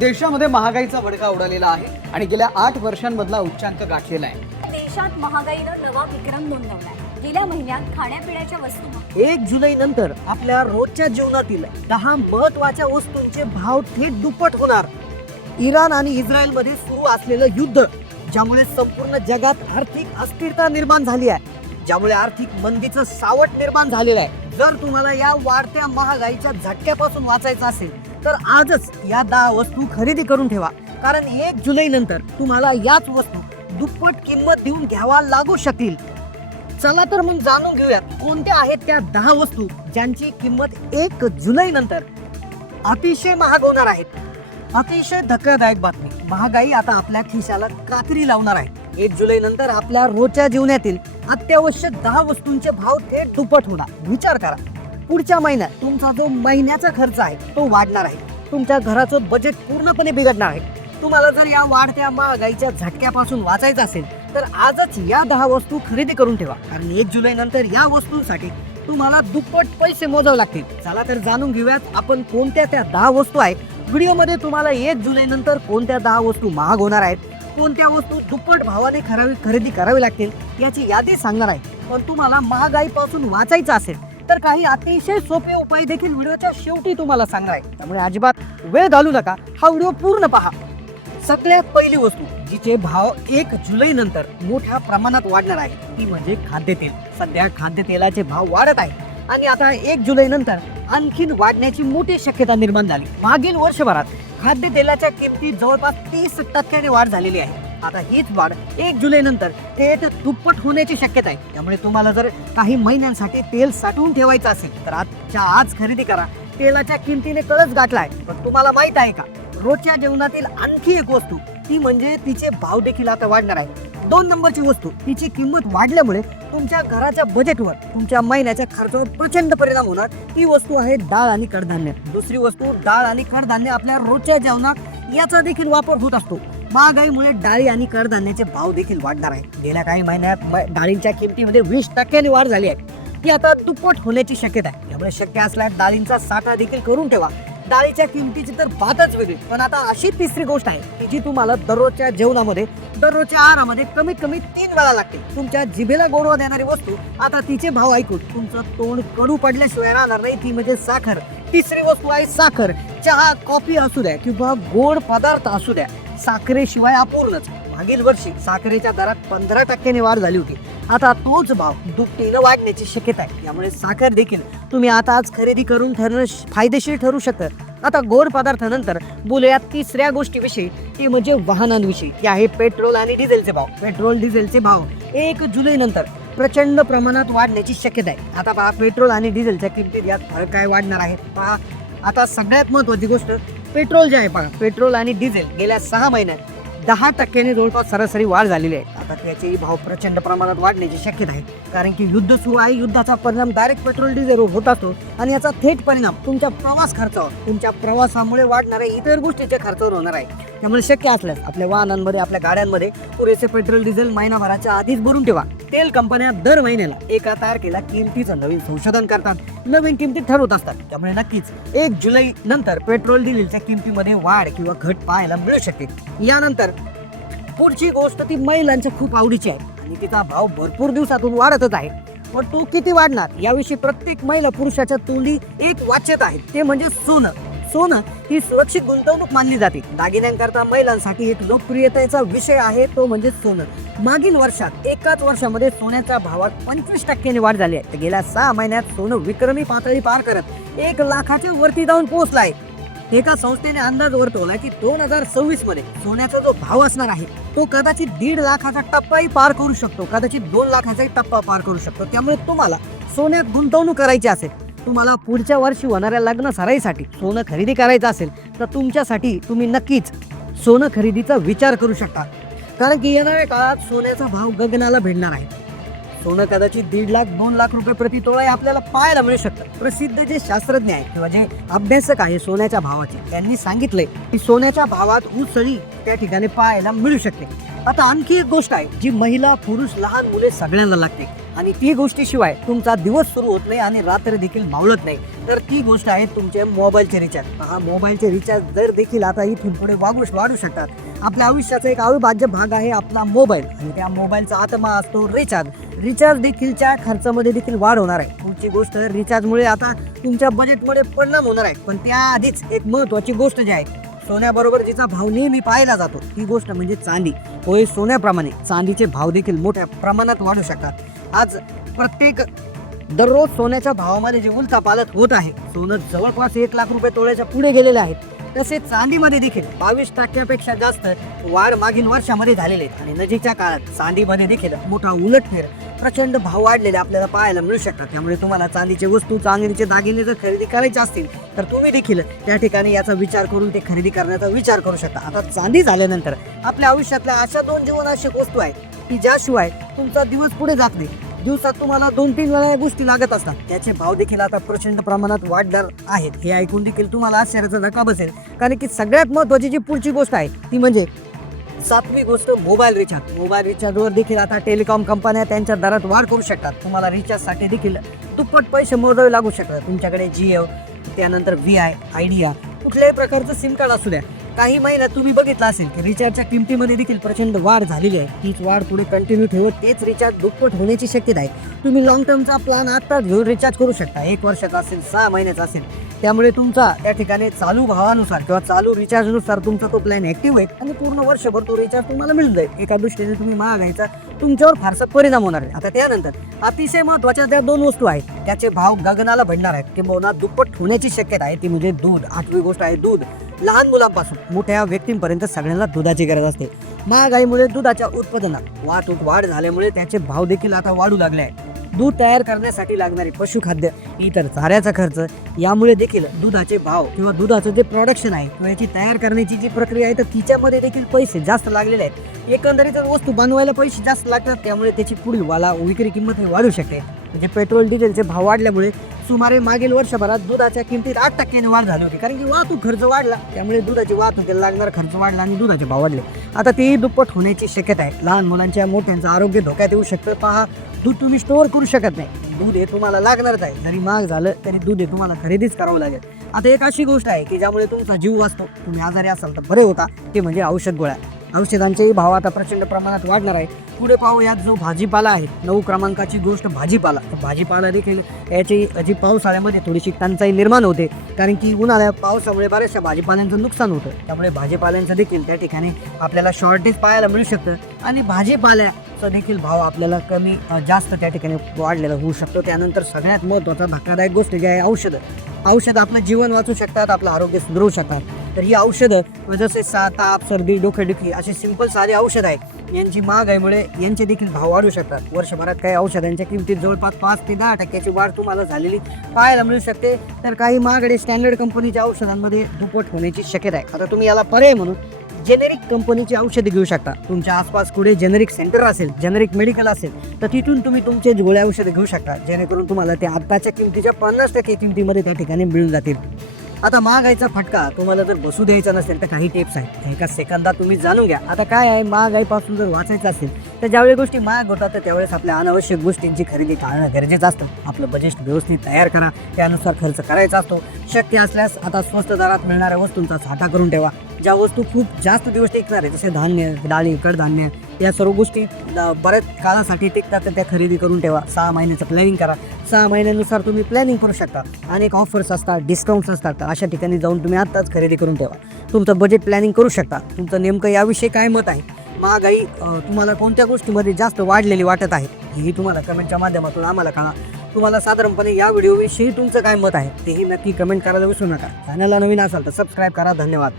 देशामध्ये महागाईचा भडका उडालेला आहे आणि गेल्या आठ वर्षांमधला उच्चांक गाठलेला आहे देशात महागाईनं नवा विक्रम नोंदवला गेल्या महिन्यात खाण्यापिण्याच्या वस्तू एक जुलै नंतर आपल्या रोजच्या जीवनातील दहा महत्वाच्या वस्तूंचे भाव थेट दुप्पट होणार इराण आणि मध्ये सुरू असलेलं युद्ध ज्यामुळे संपूर्ण जगात आर्थिक अस्थिरता निर्माण झाली आहे ज्यामुळे आर्थिक मंदीचं सावट निर्माण झालेलं आहे जर तुम्हाला या वाढत्या महागाईच्या झटक्यापासून वाचायचं असेल तर आजच या दहा वस्तू खरेदी करून ठेवा कारण एक नंतर तुम्हाला याच वस्तू दुप्पट किंमत देऊन घ्यावा लागू शकतील चला तर मग जाणून घेऊयात कोणत्या आहेत त्या दहा वस्तू ज्यांची किंमत एक जुलै नंतर अतिशय महाग होणार आहेत अतिशय धक्कादायक बातमी महागाई आता आपल्या खिशाला कात्री लावणार आहे एक जुलै नंतर आपल्या रोजच्या जीवनातील अत्यावश्यक दहा वस्तूंचे भाव थेट दुप्पट होणार विचार करा पुढच्या महिन्यात तुमचा जो महिन्याचा खर्च आहे तो वाढणार आहे तुमच्या घराचं बजेट पूर्णपणे बिघडणार आहे तुम्हाला जर या वाढत्या महागाईच्या झटक्यापासून वाचायचं असेल तर आजच या दहा वस्तू खरेदी करून ठेवा कारण एक जुलैनंतर या वस्तूंसाठी तुम्हाला दुप्पट पैसे मोजावे लागतील चला तर जाणून घेऊयात आपण कोणत्या त्या दहा वस्तू आहेत व्हिडिओमध्ये तुम्हाला एक नंतर कोणत्या दहा वस्तू महाग होणार आहेत कोणत्या वस्तू दुप्पट भावाने खरावी खरेदी करावी लागतील याची यादी सांगणार आहे पण तुम्हाला महागाईपासून वाचायचं असेल तर काही अतिशय सोपे उपाय देखील व्हिडिओच्या शेवटी तुम्हाला सांगाय त्यामुळे अजिबात वेळ घालू नका हा व्हिडिओ पूर्ण पहा सगळ्यात पहिली वस्तू जिचे भाव एक जुलै नंतर मोठ्या प्रमाणात वाढणार आहे ती म्हणजे खाद्यतेल सध्या खाद्यतेलाचे भाव वाढत आहे आणि आता एक जुलै नंतर आणखीन वाढण्याची मोठी शक्यता निर्माण झाली मागील वर्षभरात खाद्यतेलाच्या किमती जवळपास तीस टक्क्याने वाढ झालेली आहे आता हीच वाढ एक जुलैनंतर तेल दुप्पट होण्याची शक्यता आहे त्यामुळे तुम्हाला जर काही महिन्यांसाठी तेल साठवून ठेवायचं असेल तर आजच्या आज खरेदी करा तेलाच्या किमतीने कळच गाठलाय आहे पण तुम्हाला माहित आहे का रोजच्या जेवणातील आणखी एक वस्तू ती म्हणजे तिचे भाव देखील आता वाढणार आहे दोन नंबरची वस्तू तिची किंमत वाढल्यामुळे तुमच्या घराच्या बजेटवर तुमच्या महिन्याच्या खर्चावर प्रचंड परिणाम होणार ती वस्तू आहे डाळ आणि कडधान्य दुसरी वस्तू डाळ आणि कडधान्य आपल्या रोजच्या जेवणात याचा देखील वापर होत असतो महागाईमुळे डाळी आणि कडधान्याचे भाव देखील वाढणार आहेत गेल्या काही महिन्यात डाळींच्या किमतीमध्ये वीस टक्क्यांनी वाढ झाली आहे ती आता दुप्पट होण्याची शक्यता आहे त्यामुळे शक्य असल्यास डाळींचा साठा देखील करून ठेवा डाळीच्या किमतीची तर बातच वेगळी पण आता अशी तिसरी गोष्ट आहे की जी तुम्हाला दररोजच्या जेवणामध्ये दररोजच्या आहारामध्ये कमीत कमी तीन वेळा लागते तुमच्या जिभेला गोडवा देणारी वस्तू आता तिचे भाव ऐकून तुमचं तोंड कडू पडल्याशिवाय राहणार नाही ती म्हणजे साखर तिसरी वस्तू आहे साखर चहा कॉफी असू द्या किंवा गोड पदार्थ असू द्या साखरेशिवाय अपूर्णच मागील वर्षी साखरेच्या दरात पंधरा टक्क्याने वाढ झाली होती आता तोच भाव दुपटीनं वाढण्याची शक्यता आहे त्यामुळे साखर देखील तुम्ही आता आज खरेदी करून ठरणं फायदेशीर ठरू शकतं आता गोड पदार्थानंतर बोलूयात तिसऱ्या गोष्टीविषयी ती म्हणजे वाहनांविषयी की आहे पेट्रोल आणि डिझेलचे भाव पेट्रोल डिझेलचे भाव एक नंतर प्रचंड प्रमाणात वाढण्याची शक्यता आहे आता पहा पेट्रोल आणि डिझेलच्या किमतीत यात फरक काय वाढणार आहे पहा आता सगळ्यात महत्त्वाची गोष्ट पेट्रोल जे आहे बघा पेट्रोल आणि डिझेल गेल्या सहा महिन्यात दहा टक्क्यांनी जवळपास सरासरी वाढ झालेली आहे जातात याचे भाव प्रचंड प्रमाणात वाढण्याची शक्यता आहे कारण की युद्ध सुरू आहे युद्धाचा परिणाम डायरेक्ट पेट्रोल डिझेल होत असतो आणि याचा थेट परिणाम तुमच्या प्रवास खर्चावर तुमच्या प्रवासामुळे वाढणाऱ्या इतर गोष्टीच्या खर्चावर होणार आहे त्यामुळे शक्य असल्यास आपल्या वाहनांमध्ये आपल्या गाड्यांमध्ये पुरेसे पेट्रोल डिझेल महिनाभराच्या आधीच भरून ठेवा तेल कंपन्या दर महिन्याला एका तारखेला किमतीचं नवीन संशोधन करतात नवीन किमती ठरवत असतात त्यामुळे नक्कीच एक जुलै नंतर पेट्रोल डिझेलच्या किमतीमध्ये वाढ किंवा घट पाहायला मिळू शकते यानंतर पुढची गोष्ट ती महिलांच्या खूप आवडीची आहे आणि तिचा भाव भरपूर दिवसातून वाढतच आहे पण तो किती वाढणार याविषयी प्रत्येक महिला पुरुषाच्या तोंडी एक वाचत आहे ते म्हणजे सोनं सोनं ही सुरक्षित गुंतवणूक मानली जाते दागिन्यांकरता महिलांसाठी एक लोकप्रियतेचा विषय आहे तो म्हणजे सोनं मागील वर्षात एकाच वर्षामध्ये सोन्याच्या भावात पंचवीस टक्क्याने वाढ झाली आहे गेल्या सहा महिन्यात सोनं विक्रमी पातळी पार करत एक लाखाच्या वरती जाऊन पोहोचला आहे एका संस्थेने अंदाज वर्तवला की दोन हजार सव्वीस मध्ये सोन्याचा जो भाव असणार आहे तो कदाचित दीड लाखाचा टप्पाही पार करू शकतो कदाचित दोन लाखाचाही टप्पा पार करू शकतो त्यामुळे तुम्हाला सोन्यात गुंतवणूक करायची असेल तुम्हाला पुढच्या वर्षी होणाऱ्या लग्न सराईसाठी सोनं खरेदी करायचं असेल तर तुमच्यासाठी तुम्ही नक्कीच सोनं खरेदीचा विचार करू शकता कारण की येणाऱ्या काळात सोन्याचा भाव गगनाला भिडणार आहे सोनं कदाचित दीड लाख दोन लाख रुपये प्रति तोळा हे आपल्याला पाहायला मिळू शकतात प्रसिद्ध जे शास्त्रज्ञ आहेत किंवा जे अभ्यासक आहे सोन्याच्या भावाचे त्यांनी सांगितलंय की सोन्याच्या भावात उसळी त्या ठिकाणी पाहायला मिळू शकते आता आणखी एक गोष्ट आहे जी महिला पुरुष लहान मुले सगळ्यांना लागते आणि ती शिवाय तुमचा दिवस सुरू होत नाही आणि रात्र देखील मावळत नाही तर ती गोष्ट आहे तुमचे मोबाईलचे रिचार्ज हा मोबाईलचे रिचार्ज जर देखील आता इथून पुढे वागू वाढू शकतात आपल्या आयुष्याचा एक अविभाज्य भाग आहे आपला मोबाईल आणि त्या मोबाईलचा आत्मा असतो रिचार्ज रिचार्ज देखीलच्या खर्चामध्ये देखील वाढ होणार आहे पुढची गोष्ट रिचार्जमुळे आता तुमच्या बजेटमध्ये परिणाम होणार आहे पण त्याआधीच एक महत्वाची गोष्ट जी आहे सोन्याबरोबर जिचा भाव नेहमी पाहायला जातो ती गोष्ट म्हणजे चांदी होय सोन्याप्रमाणे चांदीचे भाव देखील मोठ्या प्रमाणात वाढू शकतात आज प्रत्येक दररोज सोन्याच्या भावामध्ये जे उलतापालत होत आहे सोनं जवळपास एक लाख रुपये तोळ्याच्या पुढे गेलेले आहेत तसेच चांदीमध्ये देखील बावीस टक्क्यापेक्षा जास्त वाढ मागील वर्षामध्ये झालेली आहे आणि नजीकच्या काळात चांदीमध्ये देखील मोठा उलटफेर प्रचंड भाव वाढलेले आपल्याला पाहायला मिळू शकतात त्यामुळे तुम्हाला चांदीचे वस्तू चांदीचे दागिने जर खरेदी करायचे असतील तर तुम्ही देखील त्या ठिकाणी याचा विचार करून ते खरेदी करण्याचा विचार करू शकता आता चांदी झाल्यानंतर आपल्या आयुष्यातल्या अशा दोन जीवनावश्यक वस्तू आहेत की ज्याशिवाय तुमचा दिवस पुढे जात नाही दिवसात तुम्हाला दोन तीन वेळा या गोष्टी लागत असतात त्याचे भाव देखील आता प्रचंड प्रमाणात वाढणार आहेत हे ऐकून देखील तुम्हाला आश्चर्याचा धक्का बसेल कारण की सगळ्यात महत्त्वाची जी पुढची गोष्ट आहे ती म्हणजे सातवी गोष्ट मोबाईल रिचार्ज मोबाईल रिचार्जवर देखील आता टेलिकॉम कंपन्या त्यांच्या दरात वाढ करू शकतात तुम्हाला रिचार्जसाठी देखील दुप्पट पैसे मोजावे लागू शकतात तुमच्याकडे जिओ त्यानंतर व्ही आय आयडिया कुठल्याही प्रकारचं सिम कार्ड असू द्या काही महिन्यात तुम्ही बघितला असेल की रिचार्जच्या किमतीमध्ये देखील प्रचंड वाढ झालेली आहे तीच वाढ पुढे कंटिन्यू ठेवत तेच रिचार्ज दुप्पट होण्याची शक्यता आहे तुम्ही लॉंग टर्मचा प्लॅन आत्ताच घेऊन रिचार्ज करू शकता एक वर्षाचा असेल सहा महिन्याचा असेल त्यामुळे तुमचा त्या ठिकाणी चालू भावानुसार किंवा चालू रिचार्जनुसार तुमचा तो प्लॅन ॲक्टिव्ह आहे आणि पूर्ण वर्षभर तो रिचार्ज तुम्हाला मिळून जाईल एका दृष्टीने तुम्ही महागायचा तुमच्यावर फारसा परिणाम होणार आहे आता त्यानंतर अतिशय महत्वाच्या त्या दोन वस्तू आहेत त्याचे भाव गगनाला भडणार आहेत किंवा दुप्पट होण्याची शक्यता आहे ती म्हणजे दूध आठवी गोष्ट आहे दूध लहान मुलांपासून मोठ्या व्यक्तींपर्यंत सगळ्यांना दुधाची गरज असते महागाईमुळे दुधाच्या उत्पादनात वाहतूक वाढ झाल्यामुळे त्याचे भाव देखील आता वाढू लागले आहेत दूध तयार करण्यासाठी लागणारे पशुखाद्य इतर चाऱ्याचा खर्च यामुळे देखील दुधाचे भाव किंवा दुधाचं जे प्रोडक्शन आहे किंवा याची तयार करण्याची जी प्रक्रिया आहे तर तिच्यामध्ये देखील पैसे जास्त लागलेले आहेत एकंदरीत वस्तू बनवायला पैसे जास्त लागतात त्यामुळे त्याची पुढील वाला विक्री किंमत वाढू शकते म्हणजे पेट्रोल डिझेलचे भाव वाढल्यामुळे सुमारे मागील वर्षभरात दुधाच्या किमतीत आठ टक्क्याने वाढ झाली होती कारण की वाहतूक खर्च वाढला त्यामुळे दुधाची वाहतूक लागणारा खर्च वाढला आणि दुधाचे भाव वाढले आता तेही दुप्पट होण्याची शक्यता आहे लहान मुलांच्या मोठ्यांचं आरोग्य धोक्यात येऊ शकतं पहा दूध तुम्ही स्टोअर करू शकत नाही दूध हे तुम्हाला लागणारच आहे जरी महाग झालं तरी दूध हे तुम्हाला खरेदीच करावं लागेल आता एक अशी गोष्ट आहे की ज्यामुळे तुमचा जीव वाचतो तुम्ही आजारी असाल तर बरे होता ते म्हणजे औषध गोळ्या औषधांचेही भाव आता प्रचंड प्रमाणात वाढणार आहे पुढे पाहूयात जो भाजीपाला आहे नऊ क्रमांकाची गोष्ट भाजीपाला भाजीपाला देखील याची जी पावसाळ्यामध्ये थोडीशी टंचाई निर्माण होते कारण की उन्हाळ्या पावसामुळे बऱ्याचशा भाजीपाल्यांचं नुकसान होतं त्यामुळे भाजीपाल्यांचं देखील त्या ठिकाणी आपल्याला शॉर्टेज पाहायला मिळू शकतं आणि भाजीपाल्याचा देखील भाव आपल्याला कमी जास्त त्या ठिकाणी वाढलेला होऊ शकतो त्यानंतर सगळ्यात महत्त्वाचा धक्कादायक गोष्ट जी आहे औषधं औषधं आपलं जीवन वाचू शकतात आपलं आरोग्य सुधारू शकतात तर ही औषधं जसे साताप ताप सर्दी डोखेडुखी असे सिंपल सारे औषध आहेत यांची मुळे यांचे देखील भाव वाढू शकतात वर्षभरात काही औषधांच्या किमतीत जवळपास पाच ते दहा टक्क्याची वाढ तुम्हाला झालेली पाहायला मिळू शकते तर काही महागडे स्टँडर्ड कंपनीच्या औषधांमध्ये दुप्पट होण्याची शक्यता आहे आता तुम्ही याला पर्याय म्हणून जेनेरिक कंपनीची औषधे घेऊ शकता तुमच्या आसपास कुठे जेनेरिक सेंटर असेल जेनेरिक मेडिकल असेल तर तिथून तुम्ही तुमचे गोळ्या औषध घेऊ शकता जेणेकरून तुम्हाला ते आत्ताच्या किमतीच्या पन्नास टक्के किमतीमध्ये त्या ठिकाणी मिळून जातील आता महागाईचा फटका तुम्हाला जर बसू द्यायचा नसेल तर काही टिप्स आहेत एका सेकंदात तुम्ही जाणून घ्या आता काय आहे महागाईपासून जर वाचायचं असेल तर ज्यावेळी गोष्टी महाग होतात तर त्यावेळेस आपल्या अनावश्यक गोष्टींची खरेदी टाळणं गरजेचं असतं आपलं बजेट व्यवस्थित तयार करा त्यानुसार खर्च करायचा असतो शक्य असल्यास आता स्वस्त दरात मिळणाऱ्या वस्तूंचा साठा करून ठेवा ज्या वस्तू खूप जास्त दिवस टिकणार आहे जसे धान्य डाळी कडधान्य या सर्व गोष्टी बऱ्याच काळासाठी टिकतात तर त्या खरेदी करून ठेवा सहा महिन्याचं प्लॅनिंग करा सहा महिन्यानुसार तुम्ही प्लॅनिंग करू शकता अनेक ऑफर्स असतात डिस्काउंट्स असतात अशा ठिकाणी जाऊन तुम्ही आत्ताच खरेदी करून ठेवा तुमचं बजेट प्लॅनिंग करू शकता तुमचं नेमकं याविषयी काय मत आहे महागाई तुम्हाला कोणत्या गोष्टीमध्ये जास्त वाढलेली वाटत आहे ही तुम्हाला कमेंटच्या माध्यमातून आम्हाला कळा तुम्हाला साधारणपणे या व्हिडिओविषयी तुमचं काय मत आहे तेही नक्की कमेंट करायला विसरू नका चॅनलला नवीन असाल तर सबस्क्राईब करा धन्यवाद